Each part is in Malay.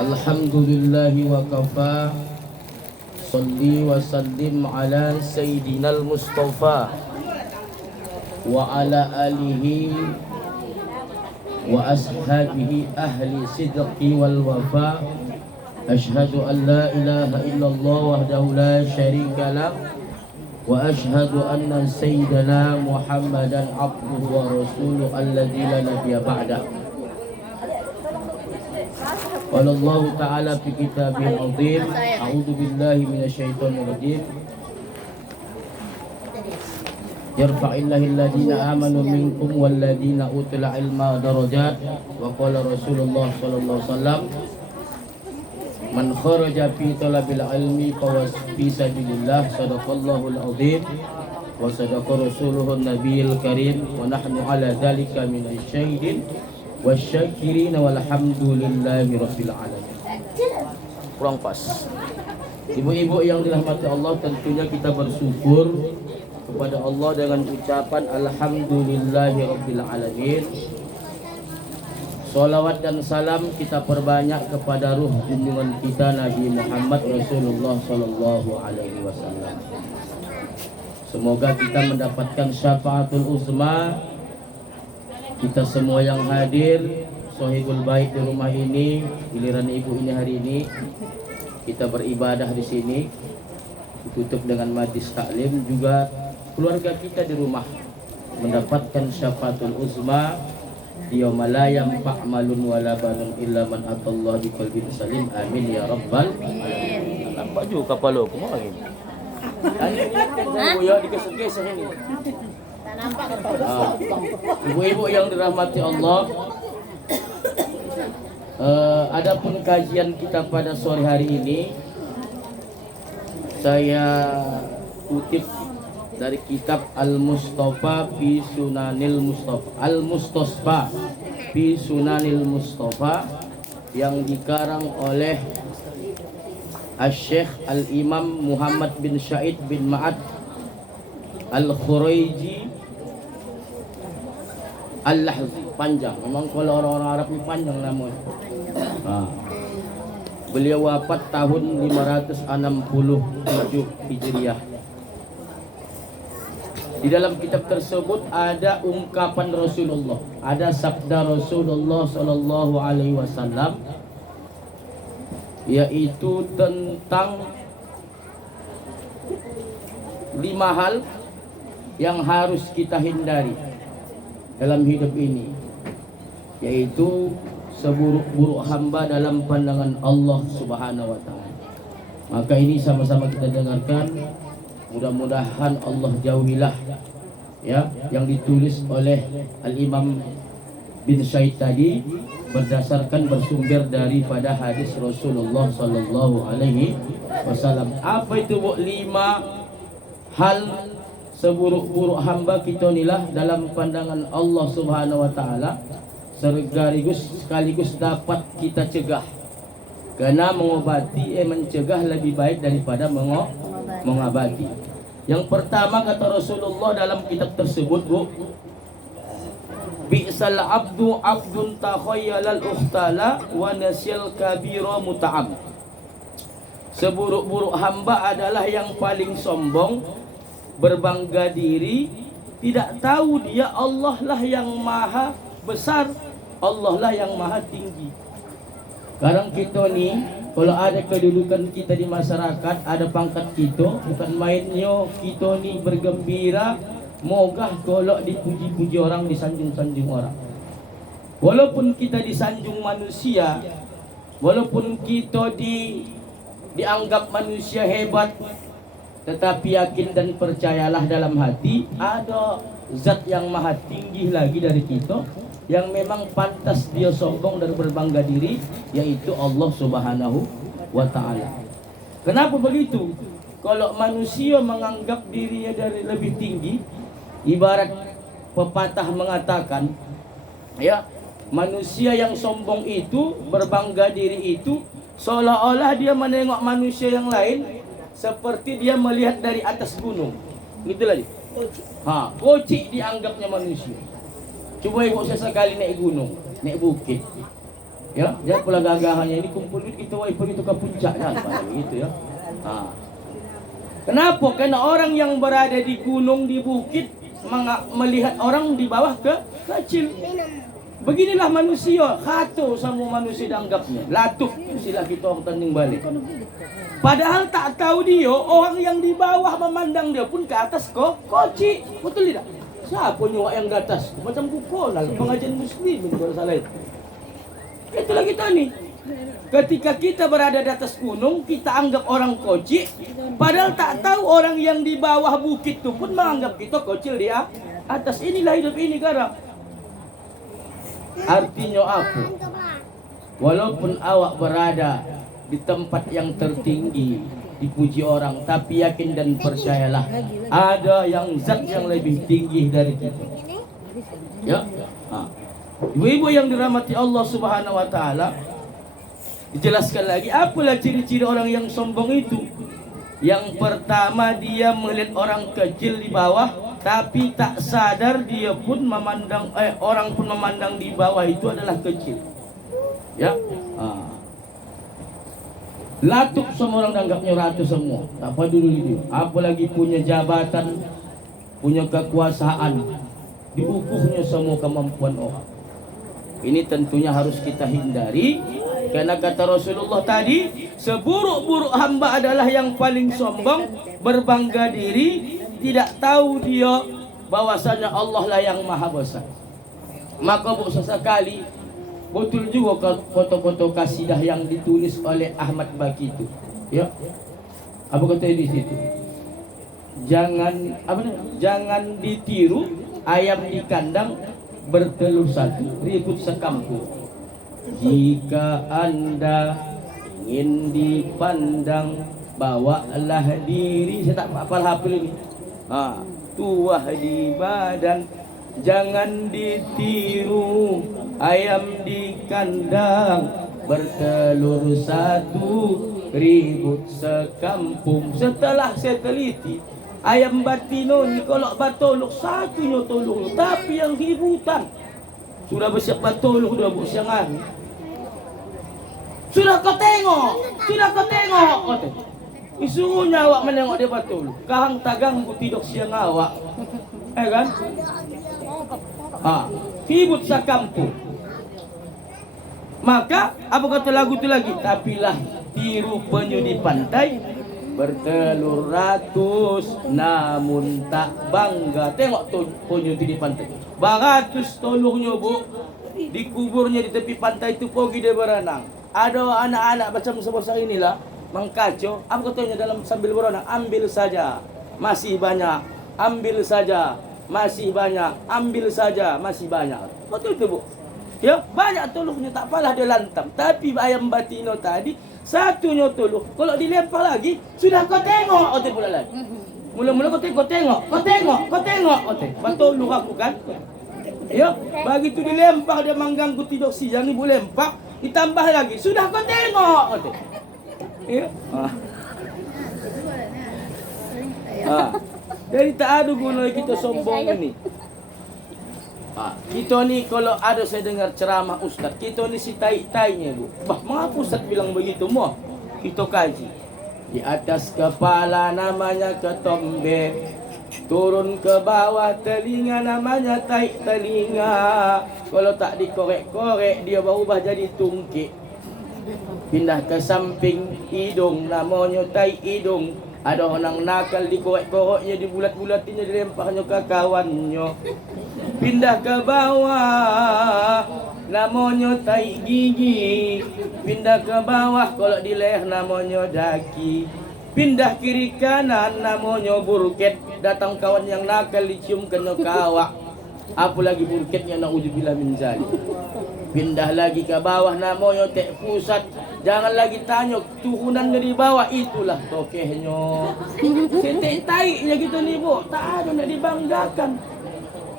Alhamdulillahi wa kafa. Salli wa sallim ala Sayyidinal Mustafa wa ala alihi wa ashabihi ahli sidqi wal wafa. Ashhadu an la ilaha illallah wahdahu la syarika lah wa ashhadu anna sayyidana Muhammadan abduhu wa rasuluhu alladzi la nabiyya ba'da. Qala Allah ta'ala fi kitabihil azim, a'udzu billahi minasyaitonir rajim. Yarfa'illahu alladhina amanu minkum walladhina utul ilma darajat. Wa qala Rasulullah sallallahu alaihi wasallam, man kharaja fi talabil ilmi fa fi sabilillah, sadaqallahul azim wa sadaqa rasuluhun nabiyil karim wa nahnu ala dzalika minasy syahidin wasyakirin walhamdulillahi rabbil alamin. Kurang pas. Ibu-ibu yang dirahmati Allah, tentunya kita bersyukur kepada Allah dengan ucapan alhamdulillahi rabbil alamin. Salawat dan salam kita perbanyak kepada ruh junjungan kita Nabi Muhammad Rasulullah sallallahu alaihi wasallam. Semoga kita mendapatkan syafaatul uzma. Kita semua yang hadir, sohibul bait di rumah ini, giliran ibu ini hari ini kita beribadah di sini, ditutup dengan majlis taklim, juga keluarga kita di rumah mendapatkan syafaatul uzma yauma la yanfa' malun wala banun illa man atallaha biqalbin salim. Amin ya rabbal alamin. Nampak juga kepala aku mau lagi. Ya dikesek-kesek ini. Ibu-ibu yang dirahmati Allah, adapun kajian kita pada sore hari ini saya kutip dari kitab Al-Mustafa fi Sunanil Mustafa, Al-Mustasfa fi Sunanil Mustafa, yang dikarang oleh Asy-Syaikh Al-Imam Muhammad bin Syahid bin Ma'ad Al-Khuraiji Al-Lahzi. Panjang, memang kalau orang-orang Arab ini panjang namanya. Beliau wafat tahun 567 Hijriah. Di dalam kitab tersebut ada ungkapan Rasulullah, ada sabda Rasulullah sallallahu alaihi wasallam, yaitu tentang 5 hal yang harus kita hindari dalam hidup ini, yaitu seburuk-buruk hamba dalam pandangan Allah Subhanahu wa taala. Maka ini sama-sama kita dengarkan. Mudah-mudahan Allah jauhilah ya yang ditulis oleh Al-Imam bin Syahid tadi berdasarkan bersumber daripada hadis Rasulullah sallallahu alaihi wasallam. Apa itu 5 hal seburuk-buruk hamba kita inilah dalam pandangan Allah Subhanahu wa taala, sekaligus dapat kita cegah. Karena mencegah lebih baik daripada mengobati. Yang pertama kata Rasulullah dalam kitab tersebut, Bu, bi'sal abdu abdun takhayyalal ukhtala wa nasyal kabira muta'am. Seburuk-buruk hamba adalah yang paling sombong, berbangga diri, tidak tahu dia Allah lah yang maha besar, Allah lah yang maha tinggi. Sekarang kita nih, kalau ada kedudukan kita di masyarakat, ada pangkat kita, bukan mainnya kita nih bergembira, mogah kalau dipuji-puji orang, disanjung-sanjung orang. Walaupun kita disanjung manusia, walaupun kita dianggap manusia hebat, tetapi yakin dan percayalah dalam hati ada zat yang maha tinggi lagi dari kita, yang memang pantas dia sombong dan berbangga diri, yaitu Allah Subhanahu wa ta'ala. Kenapa begitu? Kalau manusia menganggap dirinya dari lebih tinggi, ibarat pepatah mengatakan, ya, manusia yang sombong itu, berbangga diri itu, seolah-olah dia menengok manusia yang lain seperti dia melihat dari atas gunung. Gitulah dia. Kocik dianggapnya manusia. Coba ibu sesekali naik gunung, naik bukit. Ya, jangan pula gagahannya ini kumpul duit kita pergi ke puncak kan, begitu ya. Kenapa? Karena orang yang berada di gunung, di bukit melihat orang di bawah kecil. Beginilah manusia, kacau sama manusia dianggapnya. Latuk, istilah kita orang tanding balik. Padahal tak tahu dia, orang yang di bawah memandang dia pun ke atas koci. Betul tidak? Siapa nyuak yang di atas? Macam kukonal, pengajian muslim kalau salah itu. Itulah kita nih. Ketika kita berada di atas gunung, kita anggap orang koci. Padahal tak tahu orang yang di bawah bukit itu pun menganggap kita kecil dia. Atas inilah hidup ini sekarang. Artinya apa? Walaupun awak berada di tempat yang tertinggi, dipuji orang, tapi yakin dan percayalah, ada yang zat yang lebih tinggi dari kita. Ya. Ibu-ibu yang dirahmati Allah Subhanahu wa taala, dijelaskan lagi apalah ciri-ciri orang yang sombong itu. Yang pertama, dia melihat orang kecil di bawah, tapi tak sadar dia pun memandang orang pun memandang di bawah itu adalah kecil. Ya. Latuk semua orang anggapnya ratu semua. Tak peduli dia. Apalagi punya jabatan, punya kekuasaan, diukuhnya semua kemampuan orang. Ini tentunya harus kita hindari. Karena kata Rasulullah tadi, seburuk-buruk hamba adalah yang paling sombong, berbangga diri, tidak tahu dia bahwasanya Allah lah yang maha besar. Maka sesekali betul juga foto-foto kasidah yang ditulis oleh Ahmad Baki itu. Ya. Apa kata di situ? Jangan ditiru ayam di kandang bertelur satu, ribut sekampung. Jika Anda ingin dipandang, bawalah diri. Saya tak hafal ini. Tuah di badan, jangan ditiru ayam di kandang bertelur satu, ribut sekampung. Setelah saya teliti, ayam batino ni kalau batolok satunya tolong, tapi yang ributan sudah bersiap batolok dah buat siang hari. Sudah kau tengok. Isunya awak menengok dia batolok. Kahang tagang ku tidur siang awak. Kan? Ribut sekampung. Maka apa kata lagu itu lagi? Tapilah tiru penyu di pantai, bertelur ratus namun tak bangga. Tengok tuh penyu di pantai, baratus tolongnya bu, dikuburnya di tepi pantai itu pergi dia berenang. Ada anak-anak macam sebesar inilah mengkacau. Apa katanya dalam sambil berenang? Ambil saja, masih banyak. Ambil saja, masih banyak. Ambil saja, masih banyak. Betul itu bu. Ya, banyak tolongnya, tak apalah dia lantam. Tapi ayam batino tadi, satunya tolong. Kalau dilempar lagi, sudah kau tengok, otak pula lagi. Mula-mula kau tengok. Batolong aku kan. Ya, begitu dilempar dia mengganggu tidur siang, ibu lempar, ditambah lagi, sudah kau tengok, otak. Ya. Jadi tak ada guna kita sombong ini. Kita ni kalau ada saya dengar ceramah ustaz, kita ni si tai-tainya bu. Mengapa ustaz bilang begitu? Kita kaji. Di atas kepala namanya ketombe, turun ke bawah telinga namanya tai telinga. Kalau tak dikorek-korek dia berubah jadi tungkik. Pindah ke samping hidung namanya tai hidung. Ada orang nakal dikorek-koreknya, dibulat-bulatinya, dilemparnya ke kawannya. Pindah ke bawah namanya tai gigi. Pindah ke bawah kalau di leher namanya daki. Pindah kiri kanan namanya burket. Datang kawan yang nakal dicium kena kawak. Apalagi burketnya na'udzubillah min zalik. Pindah lagi ke bawah namanya tek pusat. Jangan lagi tanya turunan dari bawah, itulah tokehnya. Setek taiknya gitu nih bu, tak ada nak dibanggakan.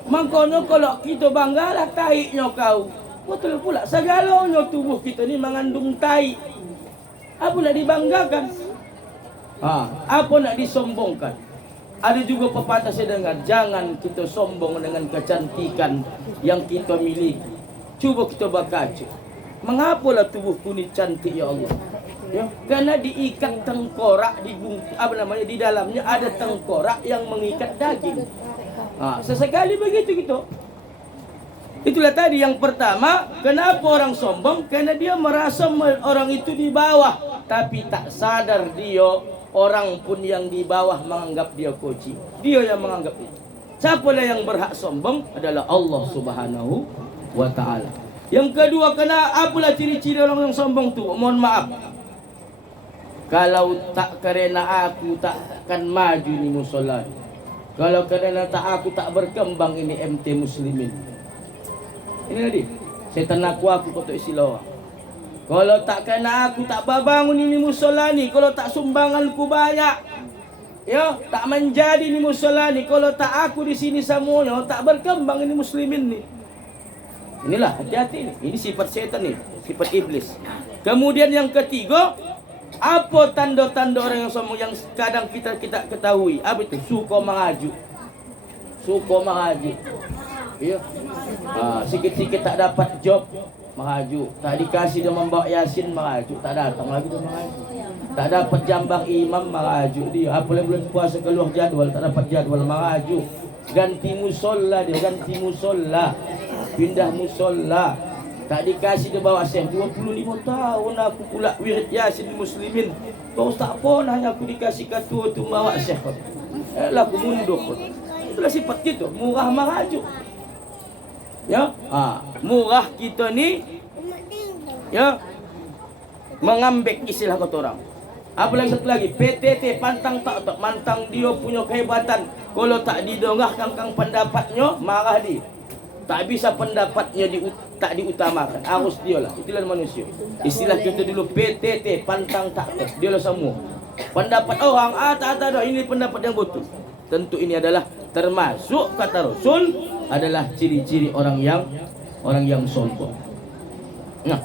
Makanya kalau kita banggalah taiknya kau. Betul pula, segalanya tubuh kita ni mengandung taik. Apa nak dibanggakan? Apa nak disombongkan? Ada juga pepatah saya dengar, jangan kita sombong dengan kecantikan yang kita miliki. Cuba kita berkaca. Mengapalah tubuhku ini cantik ya Allah? Ya, karena diikat tengkorak di dalamnya ada tengkorak yang mengikat daging. Sesekali begitu gitu. Itulah tadi yang pertama, kenapa orang sombong? Karena dia merasa orang itu di bawah, tapi tak sadar dia orang pun yang di bawah menganggap dia koci. Dia yang menganggap itu. Siapalah yang berhak sombong adalah Allah Subhanahu wa taala. Yang kedua, apalah ciri-ciri orang yang sombong tu? Mohon maaf. Kalau tak karena aku tak akan maju ni musola. Kalau karena aku tak berkembang ini MT Muslimin. Ini tadi, setan aku kotak istilah. Kalau tak kena aku tak bangun ini musola ni. Kalau tak sumbanganku banyak, ya tak menjadi ini musola ni. Kalau tak aku di sini semuanya tak berkembang ini muslimin ni. Inilah hati-hati ni. Ini sifat setan ni, sifat iblis. Kemudian yang ketiga, apa tanda-tanda orang yang sombong yang kadang kita ketahui? Apa itu? Suka mengaju. Suka mengaju. Ya. Sikit-sikit tak dapat job, mengaju. Tak dikasih dia membawa Yasin, mengaju. Tak datang lagi dia mengaju. Tak dapat jambang imam, mengaju dia. Apalagi bulan puasa keluar jadual, tak dapat jadual, mengaju. Ganti musola dia, ganti musola. Pindah musola. Tak dikasih dia bawa Syekh. 25 tahun aku pula wirid Yasin muslimin. Kau tak pernah aku dikasih ketua tu bawa Syekh. Aku mundur. Itulah sifat kita, murah mengaju. Ya, murah kita ni, ya, mengambek istilah kata orang. Apalagi satu lagi, PTT pantang tak mantang dia punya kehebatan. Kalau tak didongahkan pendapatnya, marah dia. Tak bisa pendapatnya tak diutamakan. Harus dia lah. Itulah manusia. Istilah kita dulu PTT pantang tak dia lah semua. Pendapat orang tak ada. Ini pendapat yang betul. Tentu ini adalah termasuk kata Rasul adalah ciri-ciri orang yang sombong. Nah,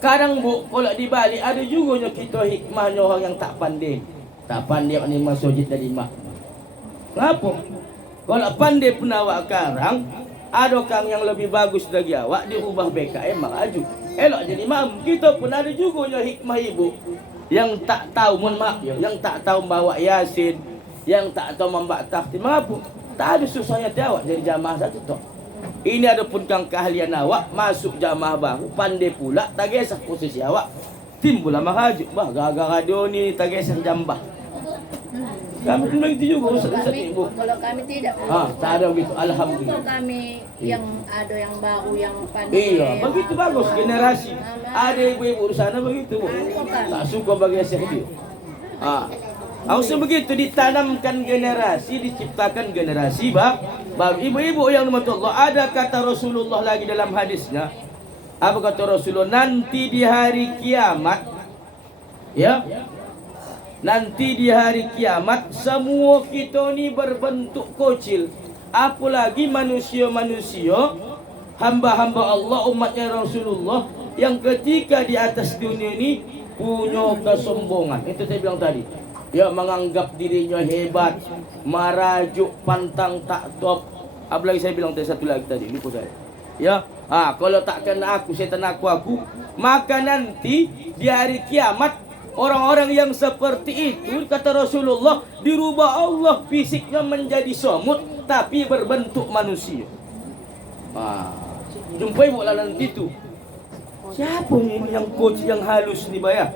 kadang bu, kalau dibalik ada juga kita hikmahnya orang yang tak pandai. Tak pandai ni masjid dari mak. Kenapa? Kalau pandai pun awak karang, ada kang yang lebih bagus lagi awak diubah BKM maju. Elok jadi imam. Kita pun ada juga hikmah ibu yang tak tahu, mohon maaf ya, yang tak tahu bawa Yasin, yang tak tahu membaca tahti. Mengapa? Tak ada susahnya awak jadi jamaah satu toh. Ini ada pun kang keahlian awak masuk jamaah baru, pandai pula, tak kisah posisi awak. Timbullah menghajuk. Gara-gara dia ni tak kisah jambah. Kami pun begitu juga Ustaz Ibu. Kalau kami tidak. Tak ada begitu. Alhamdulillah. Kalau kami yang ada yang baru yang pandai. Iya, begitu bagus generasi. Ada ibu-ibu di sana begitu. Tak suka bagi Syekh dia. Harusnya begitu, ditanamkan generasi, diciptakan generasi baru. Ibu-ibu yang dimati Allah, ada kata Rasulullah lagi dalam hadisnya. Apa kata Rasulullah? Nanti di hari kiamat, ya, nanti di hari kiamat semua kita ni berbentuk kecil. Apalagi manusia-manusia, hamba-hamba Allah, umatnya Rasulullah, yang ketika di atas dunia ini punya kesombongan. Itu saya bilang tadi. Ya, menganggap dirinya hebat, merajuk, pantang tak top. Apalagi saya bilang tadi satu lagi tadi, lupa saya. Ya, kalau tak kena aku, setan aku, maka nanti di hari kiamat orang-orang yang seperti itu kata Rasulullah dirubah Allah fisiknya menjadi semut tapi berbentuk manusia. Jumpai buatlah nanti tu. Siapa ni yang coach yang halus ni bayar?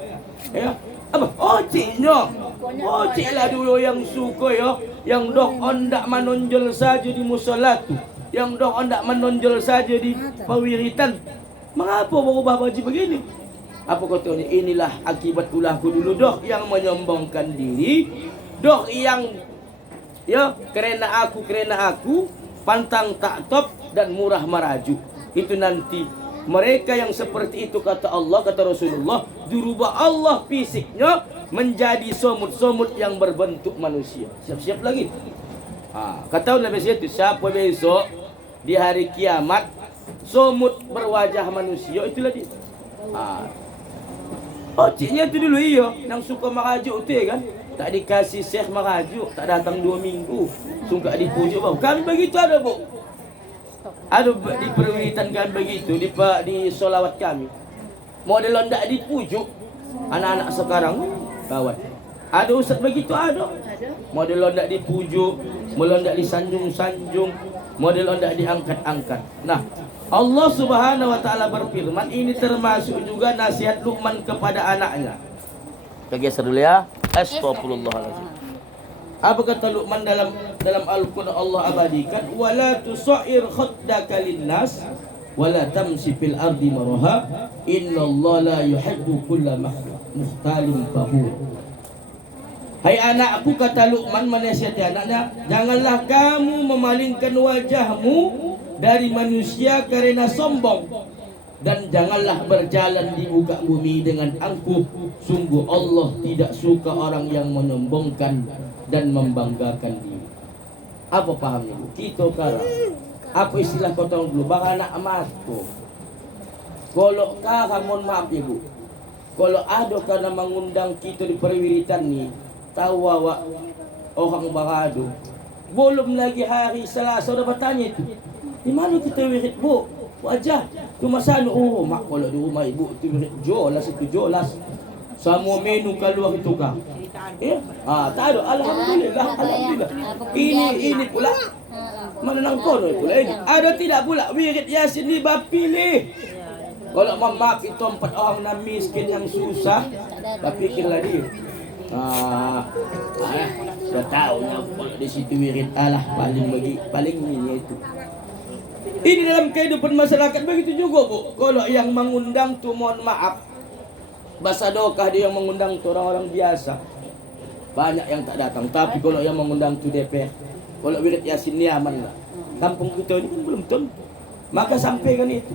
Ya. Apa? Ociknya. Ociklah dulu yang suka ya, yang dok ondak menonjol saja di musola tu, yang dok ondak menonjol saja di pawiritan. Mengapa berubah baju begini? Apa katanya? Inilah akibat ulahku dulu dok yang menyombongkan diri, dok yang ya kerana aku pantang tak top dan murah maraju. Itu nanti mereka yang seperti itu kata Allah, kata Rasulullah, dirubah Allah fisiknya menjadi somut-somut yang berbentuk manusia. Siap-siap lagi. Kata Nabi itu, siapa besok di hari kiamat somut berwajah manusia, itulah dia. Ciknya itu dulu iya, yang suka merajuk tu kan. Tak dikasih Syekh merajuk, tak datang 2 minggu. Suka dipujuk bau. Kan begitu ada bu. Ada di perwiritan kan begitu, di solawat kami. Model ndak dipujuk. Anak-anak sekarang kawan. Ada ustaz begitu ada. Ada. Model ndak dipujuk, model ndak disanjung-sanjung, model ndak diangkat-angkat. Nah, Allah Subhanahu wa taala berfirman, ini termasuk juga nasihat Luqman kepada anaknya. Kita geser dulu ya. Astagfirullahaladzim. Apa kata Luqman dalam Al-Quran? Allah abadikan, wala tusair khaddaka linnas wala tamshi fil ardi maraha innallaha la yuhibbu kulla mukhtalin fakhur. Hai anakku, kata Luqman menasihati anaknya, janganlah kamu memalingkan wajahmu dari manusia karena sombong, dan janganlah berjalan di muka bumi dengan angkuh. Sungguh Allah tidak suka orang yang menyombongkan dan membanggakan diri. Apa pahamnya bu? Kita sekarang apa istilah kau tahu dulu? Bang anak emasku. Kalau kah, mohon maaf ya bu, kalau ada karena mengundang kita di perwiritan nih, tahu awak orang Barado, belum lagi hari Selasa udah bertanya itu, di mana kita wirid bu? Wajah cuma sana. Oh mak, kalau di rumah ibu itu wirid jolas, itu jolas semua menu keluar itu kah? Ya, tak ada. Alhamdulillah. Ini pula mana nang kono pula ini. Ada tidak pula wirid Yasin ni bapilih. Kalau mamak itu 4 orang yang miskin yang susah, tapi pikirlah dia. Sudah tahu nampak di situ wirid Allah paling ini itu. Ini dalam kehidupan masyarakat begitu juga bu. Kalau yang mengundang tu mohon maaf, bahasa dokah dia yang mengundang tu orang-orang biasa, banyak yang tak datang. Tapi kalau yang mengundang tu DPR, kalau wirid Yasin ni aman lah. Kampung kita ini kan belum tentu. Maka sampaikan itu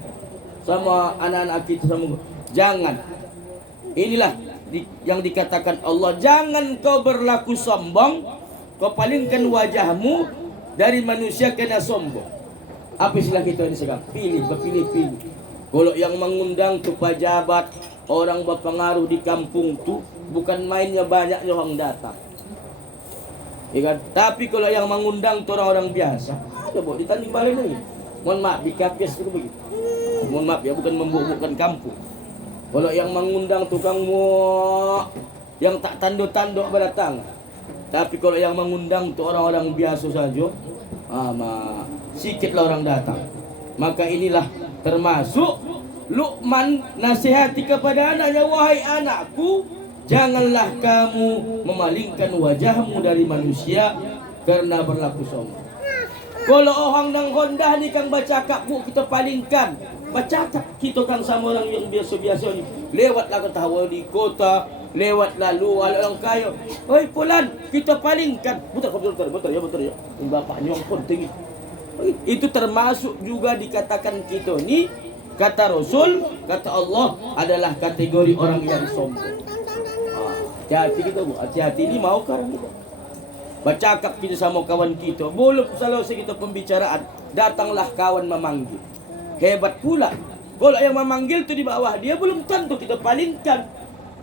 sama anak-anak kita sama. Jangan. Inilah yang dikatakan Allah, jangan kau berlaku sombong, kau palingkan wajahmu dari manusia kena sombong. Apa istilah kita ini sekarang? Berpilih-pilih. Kalau yang mengundang tu pejabat, orang berpengaruh di kampung tu, bukan mainnya banyaknya orang datang. Ya kan? Tapi kalau yang mengundang tu orang-orang biasa, ada bu di Tanjung Balai lagi. Mohon maaf, di Kapias itu begitu. Mohon maaf ya, bukan membuk-bukkan kampung. Kalau yang mengundang tukang muak, yang tak tanduk-tanduk berdatang. Tapi kalau yang mengundang tu orang-orang biasa saja, sikitlah orang datang. Maka inilah termasuk Luqman nasihati kepada anaknya, wahai anakku, janganlah kamu memalingkan wajahmu dari manusia karena berlaku sombong. Kalau orang nang Honda ni kang bercakap bu, kita palingkan. Bercakap kita kan sama orang yang biasa-biasa ni. Lewatlah ketawa di kota, lewat lalu orang kaya. Oi pulan, kita palingkan. Betul ya. Bapaknya orang penting. Itu termasuk juga dikatakan kita ni, kata Rasul, kata Allah, adalah kategori orang yang sombong. Hati-hati kita bu, hati-hati ni mau sekarang kita. Bercakap kita sama kawan kita, belum selesai kita pembicaraan, datanglah kawan memanggil. Hebat pula. Kalau yang memanggil tu di bawah dia, belum tentu kita palingkan.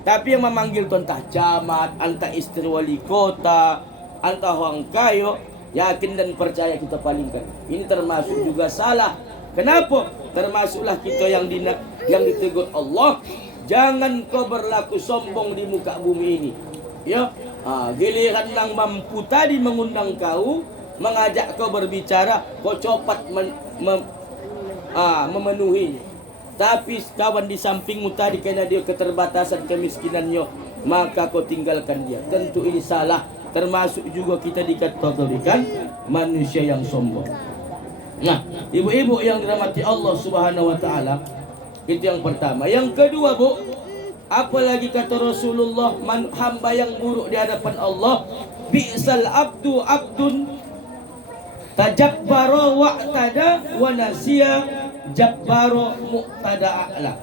Tapi yang memanggil tu entah camat, entah istri wali kota, entah orang kaya, yakin dan percaya kita palingkan. Ini termasuk juga salah. Kenapa? Termasuklah kita yang ditegur Allah, jangan kau berlaku sombong di muka bumi ini. Ya, giliran yang mampu tadi mengundang kau, mengajak kau berbicara, kau copat memenuhinya. Tapi kawan di sampingmu tadi, karena dia keterbatasan kemiskinannya, maka kau tinggalkan dia. Tentu ini salah. Termasuk juga kita dikategorikan manusia yang sombong. Nah, ibu-ibu yang dirahmati Allah Subhanahu wa taala, itu yang pertama. Yang kedua, Bu, apalagi kata Rasulullah, hamba yang buruk di hadapan Allah, bi'sal abdu abdun tajabbara wa'tada wa nasiya jabbara muqtada a'la.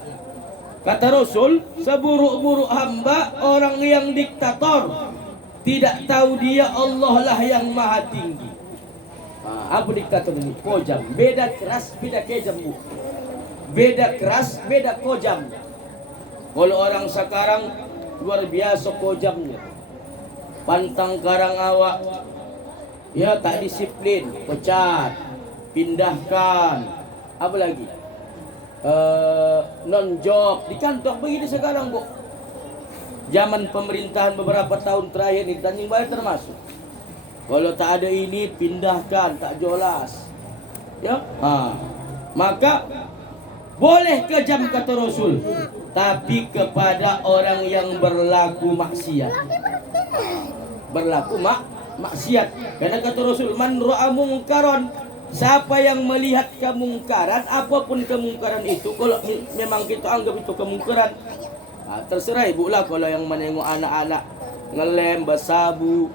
Kata Rasul, seburuk-buruk hamba orang yang diktator, tidak tahu dia Allah lah yang maha tinggi. Apa dikatakan ini? Kojam. Beda keras, beda kejam bu. Beda keras, beda kojam. Kalau orang sekarang luar biasa kojamnya. Pantang karang awak, ya tak disiplin, pecat, pindahkan. Apa lagi? non job di kantor begini sekarang, Bu. Zaman pemerintahan beberapa tahun terakhir ini Tanjung Balai termasuk. Kalau tak ada ini pindahkan, tak jelas. Ya, maka boleh kejam kata Rasul, tapi kepada orang yang berlaku maksiat. Berlaku maksiat. Karena kata Rasul, man ra'a mungkaran, siapa yang melihat kemungkaran, apapun kemungkaran itu, kalau memang kita anggap itu kemungkaran, terserah ibu lah. Kalau yang menengok anak-anak ngelem, bersabu,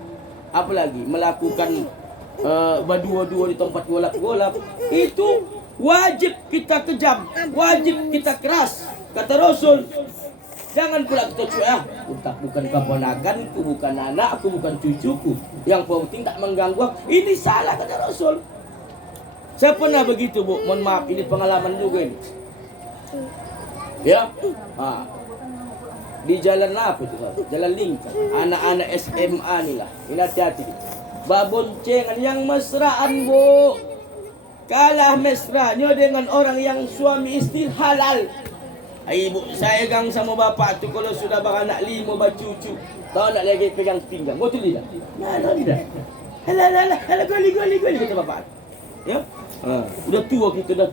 apalagi melakukan berdua-dua di tempat golap-golap, itu wajib kita kejam, wajib kita keras. Kata Rasul, jangan pula kita cuek, bukan keponakanku, bukan anakku, bukan cucuku, yang penting tak mengganggu. Ini salah kata Rasul. Saya pernah begitu, Bu. Mohon maaf, ini pengalaman juga ini. Ya, di jalan apa itu? Jalan Lingkar. Anak-anak SMA ni lah. Ini hati-hati. Baboncengan yang mesraan, Bu. Kalah mesranya dengan orang yang suami istri halal. Ibu saya gang sama bapak tu kalau sudah beranak 5 bercucu, tahu nak lagi pegang pinggang. Betul tidak? Nah, tidak. Halah goli kata bapak. Ya? Udah tua kita.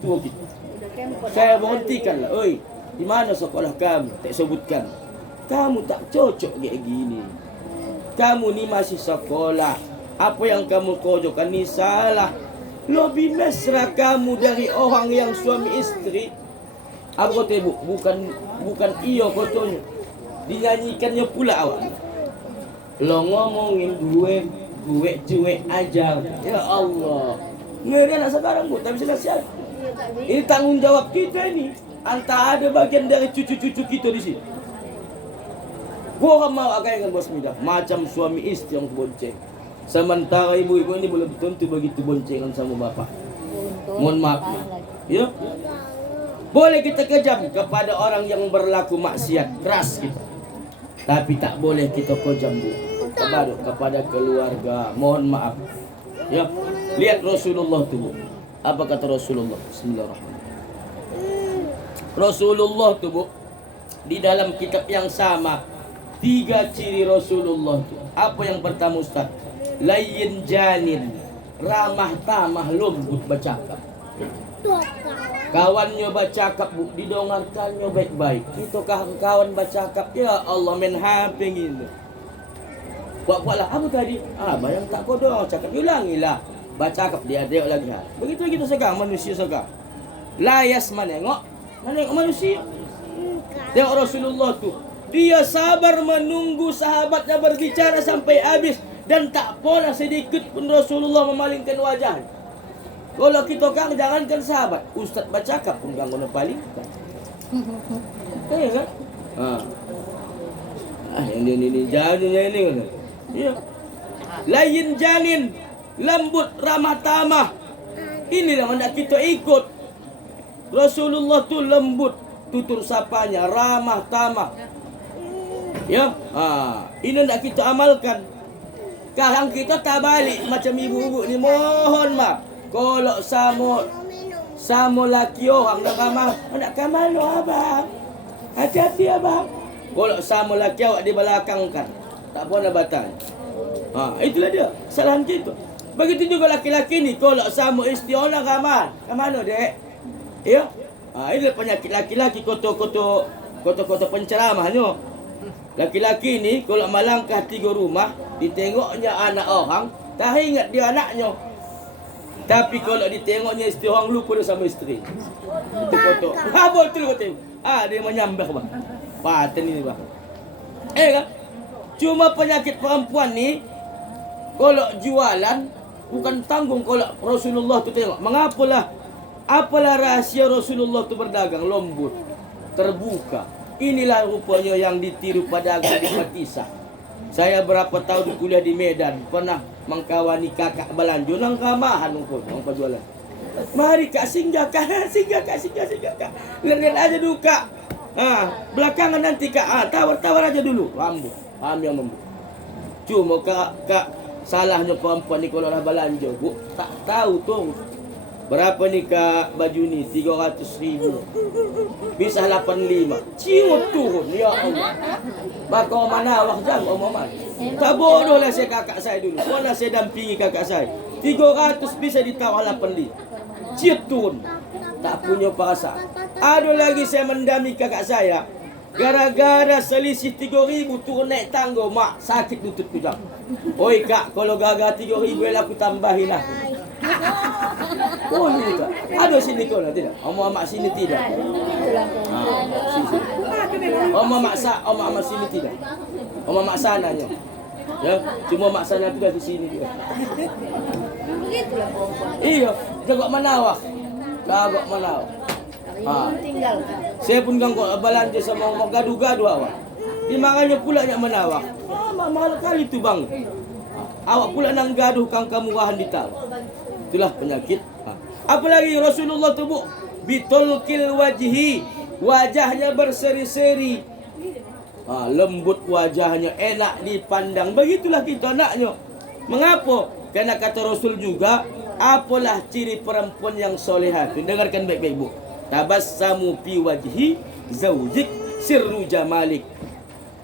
Saya berhentikan lah. Oi, di mana sekolah kamu? Tak sebutkan. Kamu tak cocok kayak gini. Kamu ni masih sekolah. Apa yang kamu kerjakan ni salah. Lebih mesra kamu dari orang yang suami istri. Apa kata ibu? Bukan iyo kotonya. Dinyanyikannya pula awak. Lo ngomongin gue cuek aja. Ya Allah. Ngeri anak sekarang, Bu, tak bisa nasihat. Ini tanggung jawab kita ini. Antara ada bagian dari cucu-cucu kita di sini. Gua mau agakkan bos muda macam suami istri yang bonceng. Sementara ibu-ibu ini belum tentu begitu boncengan sama bapak. Mohon maaf. Ya. Boleh kita kejam kepada orang yang berlaku maksiat, keras kita. Tapi tak boleh kita kejam, Bu, kepada keluarga. Mohon maaf. Ya. Lihat Rasulullah tu, Bu. Apa kata Rasulullah? Bismillahirrahmanirrahim. Rasulullah tu, Bu, di dalam kitab yang sama 3 ciri Rasulullah tu. Apa yang pertama, Ustaz? Layyin janin, ramah tamah, lembut bercakap. Kawannya bercakap, Bu, didengarkannya baik-baik. Itu kawan bercakap, ya Allah main HP gitu. Buat-buatlah apa tadi? Bayang tak kodong, cakap ulangilah. Bercakap dia tengok lagi. Begitu kita sekarang manusia sekarang. Layas menengok manusia. Tengok Rasulullah tu. Dia sabar menunggu sahabatnya berbicara sampai habis dan tak pernah sedikit pun Rasulullah memalingkan wajah. Kalau kita kan jangankan sahabat, ustaz bercakap pun kan guna palingkan. Ya kan? Ini janinnya ini kan. Ya. Lain janin, lembut, ramah tamah. Inilah yang kita ikut. Rasulullah tu lembut, tutur sapanya, ramah tamah. Ya, ini nak kita amalkan. Sekarang kita tak balik macam ibu-ibu ni, mohon maaf. Kalau sama laki orang nak kamar lo abang. Hati-hati abang. Kalau sama laki awak di belakangkan, tak pernah batal. Itulah dia kesalahan kita. Begitu juga laki-laki ni, kalau sama isteri orang kamar, ke mana dek? Ya. Ini penyakit laki-laki, kotor-kotor penceramahnya. Laki-laki ni kalau melangkah 3 rumah, ditengoknya anak orang, tak ingat dia anaknya. Tapi kalau ditengoknya isteri orang, lupa dia sama isteri. Itu kotor. Betul betul. Dia menyambar bang. Paten ini bang. Kan? Cuma penyakit perempuan ni, kalau jualan bukan tanggung. Kalau Rasulullah tu tengok, mengapalah? Apalah rahasia Rasulullah tu berdagang? Lembut, terbuka. Inilah rupanya yang ditiru pedagang di Matisah. Saya berapa tahun kuliah di Medan, pernah mengkawani kakak belanja nang kamahan pun orang penjualan. Mari kak singgah kak. Lihat aja dulu kak. Belakangan nanti kak. Tawar aja dulu. Rambut. Yang membut. Cuma kak salahnya perempuan ni kalau dah belanja, Bu, tak tahu tu Berapa nih Kak baju ni? 300.000. Bisa 85. Ciut turun. Ya Allah. Maka mana awak jam omongan. Tak bodoh lah saya kakak saya dulu. Mana saya dampingi kakak saya. 300 bisa ditawar 85. Ciut turun. Tak punya perasaan. Ada lagi saya mendami kakak saya. Gara-gara selisih 3.000 turun naik tangga. Mak sakit lutut pujang. Oi Kak, kalau gara-gara 3.000 aku tambahin lah. Oh ni tak. Ada sini kau lah tidak? Mak sini tidak. Mak sini tidak. Mak sananya. Ya, cuma mak sana tu dah di sini dia. Iya, gagak manawak. Gagak manawak. Tinggalkan. Saya pun ganggu belanja sama mau gaduh-gaduh awak. Dimanganya pula nak menawak. Mahal kali tu bang. Awak pula nang gaduh kang kemurahan di tahu. Itulah penyakit. Apalagi Rasulullah tu bu, bitulkil wajhi, wajahnya berseri-seri. Lembut wajahnya, enak dipandang. Begitulah kita naknya. Mengapa? Karena kata Rasul juga, apalah ciri perempuan yang solehah. Dengarkan baik-baik bu. Tabassamu fi wajhi zaujik sirru jamalik.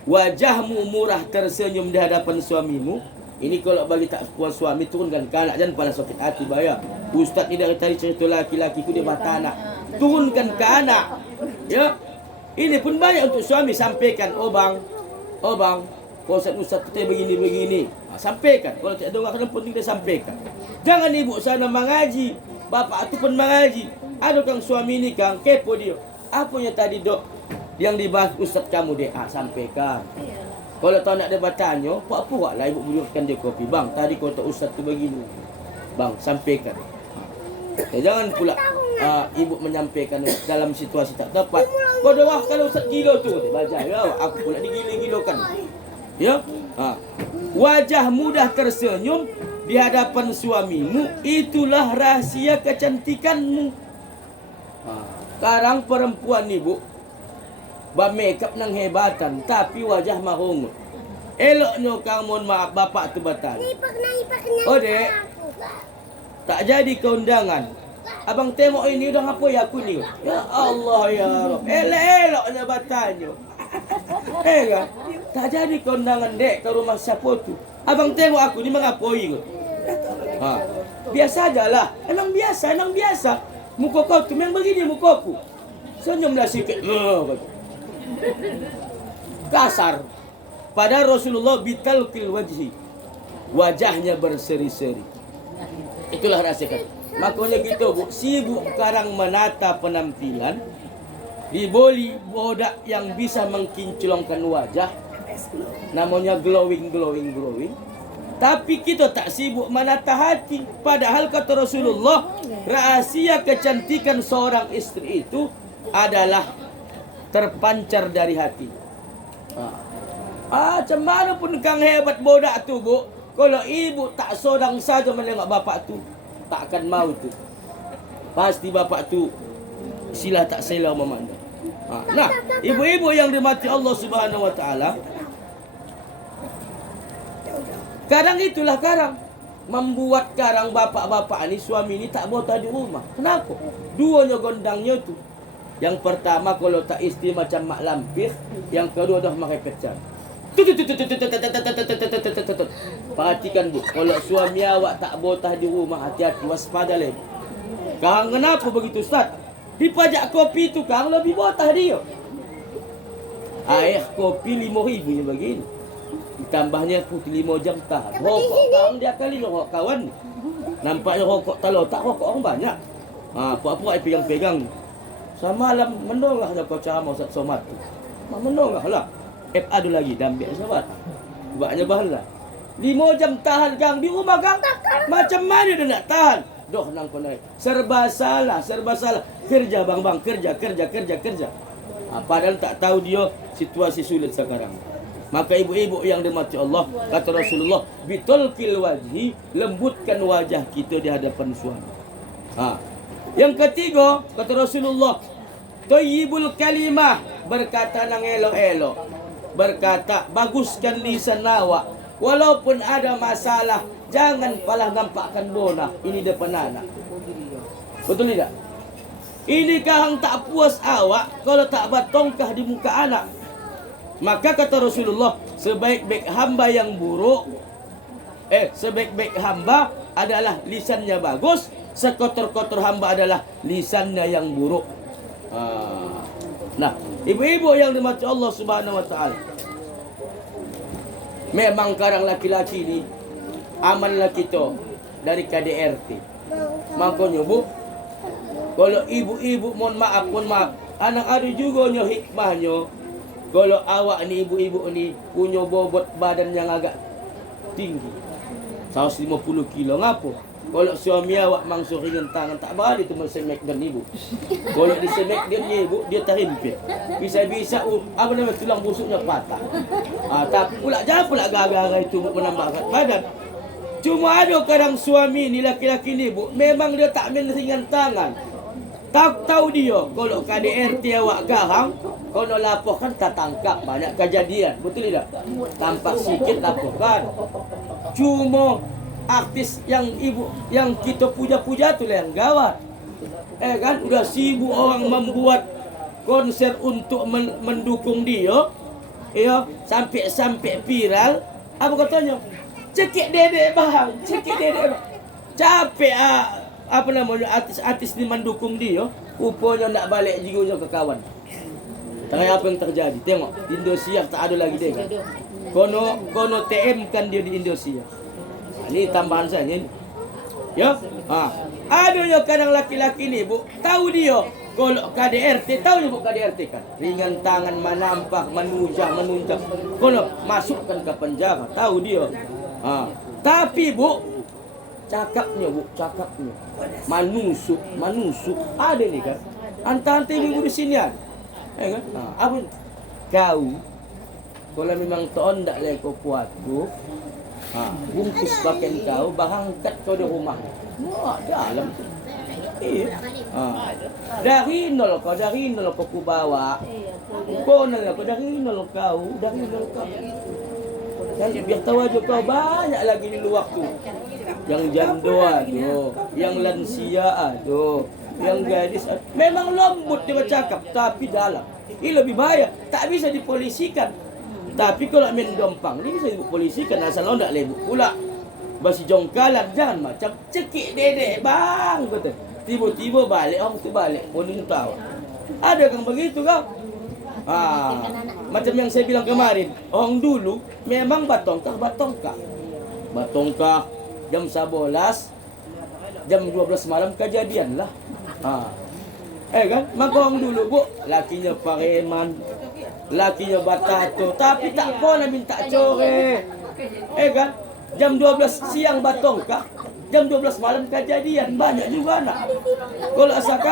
Wajahmu murah tersenyum di hadapan suamimu. Ini kalau bagi tak puas suami turunkan ke anak, jangan pada sakit hati bayar. Ustaz ni dari tadi cerita laki-laki ku dia mata anak. Turunkan ke anak. Ya. Ini pun banyak untuk suami sampaikan. Oh bang, Ustaz kita begini. Sampaikan. Kalau tak dengar kan penting dia sampaikan. Jangan ibu sana mengaji, bapak tu pun mengaji. Ada kang suami ni kang kepo dia. Apa yang tadi dok yang dibahas Ustaz kamu dia sampaikan. Kalau tak nak dia bertanya, apa-apa lah ibu bujurkan dia kopi. Bang, tadi kau tak Ustaz tu begini. Bang, sampaikan. Jangan pula ibu menyampaikan dalam situasi tak tepat. Kau doa kalau Ustaz gila tu. Baca ya, aku pula digila-gilakan. Ya? Wajah mudah tersenyum di hadapan suamimu, itulah rahsia kecantikanmu. Sekarang perempuan ni bu, makeup nang hebatan tapi wajah marungut. Eloknya kang mohon maaf bapak tu batal. Oh dek, tak jadi keundangan. Abang tengok ini udah apa ya aku ni. Ya Allah ya Rabb. Elok-eloknya batalnya. Kan? Tak jadi keundangan dek ke rumah siapa tu. Abang tengok aku ni mengapoi kot. Biasa ajalah. Emang biasa. Muka kau tu memang begini mukaku. Senyumlah sikit. Kasar. Pada Rasulullah bitalqil wajhi. Wajahnya berseri-seri. Itulah rahsia. Makanya kita sibuk sekarang menata penampilan. Diboli bodak yang bisa mengkinclongkan wajah. Namanya glowing. Tapi kita tak sibuk menata hati. Padahal kata Rasulullah, rahasia kecantikan seorang istri itu adalah terpancar dari hati. Macam mana pun kang hebat bodak tu bu, kalau ibu tak seorang saja menengok bapak tu, tak akan mau tu. Pasti bapak tu sila tak sila memandang. Nah, ibu-ibu yang dimati Allah Subhanahu wa taala, kadang itulah karang membuat karang bapak-bapak ni, suami ni tak botak di rumah. Kenapa? Duanya gondangnya tu. Yang pertama kalau tak istri macam mak lampir, yang kedua dah makai pecah. Perhatikan bu, kalau suami awak tak botak di rumah, hati-hati, waspada leh. Kang kenapa begitu Ustaz? Di pajak kopi tu kang lebih botak dia. Air kopi 5.000 je begini. Ditambahnya putih 5 jam tahan. Rokok kang dia kali rokok kawan. Nampaknya rokok talok tak rokok orang banyak. Apa-apa ai pegang-pegang. Semalam menolak dah kau ceramah Ustaz Somad tu. Menolak lah. Ada lagi dambiak sahabat. Buatnya bahala. 5 jam tahan kang di rumah kang. Macam mana dia nak tahan? Doh nang konai. Serba salah. Kerja bang, kerja. Padahal tak tahu dia situasi sulit sekarang. Maka ibu-ibu yang dimati Allah, kata Rasulullah, bitulqil wajhi, lembutkan wajah kita di hadapan suami. Yang ketiga, kata Rasulullah, thayyibul kalimah, berkata nang elok-elok. Berkata, baguskan lisan awak. Walaupun ada masalah, jangan palah nampakkan bonah. Ini depan anak. Betul tidak? Inikah hang tak puas awak kalau tak batongkah di muka anak. Maka kata Rasulullah, sebaik-baik hamba yang buruk, sebaik-baik hamba adalah lisannya bagus, sekotor-kotor hamba adalah lisannya yang buruk. Nah, ibu-ibu yang dimati Allah Subhanahu wa taala. Memang karang laki-laki ni amanlah kita dari KDRT. Makanya bu, kalau ibu-ibu mohon maaf, anak ada juga nyo hikmahnya. Kalau awak ni ibu-ibu ni punya bobot badan yang agak tinggi, 150 kilo, ngapo? Kalau suami awak mangsu ringan tangan tak berani tu mensemek dan ibu. Kalau disemek dia ibu, dia terhimpit. Bisa-bisa apa nama tulang busuknya patah. Tapi pula jangan pula gara-gara itu menambah berat badan. Cuma ada kadang suami ni laki-laki ni bu, memang dia tak main ringan tangan. Tak tahu dia kalau KDRT awak garang, kalau laporkan tak tangkap banyak kejadian, betul tidak? Tampak sikit laporkan. Cuma artis yang kita puja-puja tu lah yang gawat. Kan udah sibuk orang membuat konser untuk mendukung dia, sampai viral. Apa katanya? Cekik dedek bang, cekik dedek bang. Capek apa namanya artis-artis ni mendukung dia, rupanya nak balik jigonya ke kawan. Tengok apa yang terjadi. Tengok Indonesia tak ada lagi dia kan. Kono TM kan dia di Indonesia. Ini tambahan saya ni. Ya. Adanya kadang laki-laki ni bu, tahu dia kalau KDRT, tahu dia bu KDRT kan. Ringan tangan, menampak, menunjang. Kono masukkan ke penjara, tahu dia. Tapi bu, cakapnya manusuk ada ni kan. Antara ibu di sini kan. Kan? Apa kau kalau memang tuan tak leko kuat bu, bungkus pakaian kau, berangkat kau di rumah. Dalam. Dari nol kau ku bawa. Kau dari nol kau. Jadi biar tahu aja kau banyak lagi di luar tu. Yang janda ada, yang lansia ada, yang gadis ada. Memang lembut dia bercakap, tapi dalam. Ini lebih bahaya, tak bisa dipolisikan. Tapi kalau main gampang, ni bisa dipolisikan asal lo tak lebut pula. Basi jongkalan, jangan macam cekik dedek bang, kata. Tiba-tiba balik, orang tu balik, pun tahu. Ada kan begitu kau? Macam yang saya bilang kemarin, orang dulu memang batongkah jam 11, jam 12 malam kejadian lah. Kan, maka orang dulu bu, lakinya pareman, lakinya batato, tapi tak pernah minta core. Kan, jam 12 siang batongkah, jam 12 malam kejadian, banyak juga anak. Kalau asalkan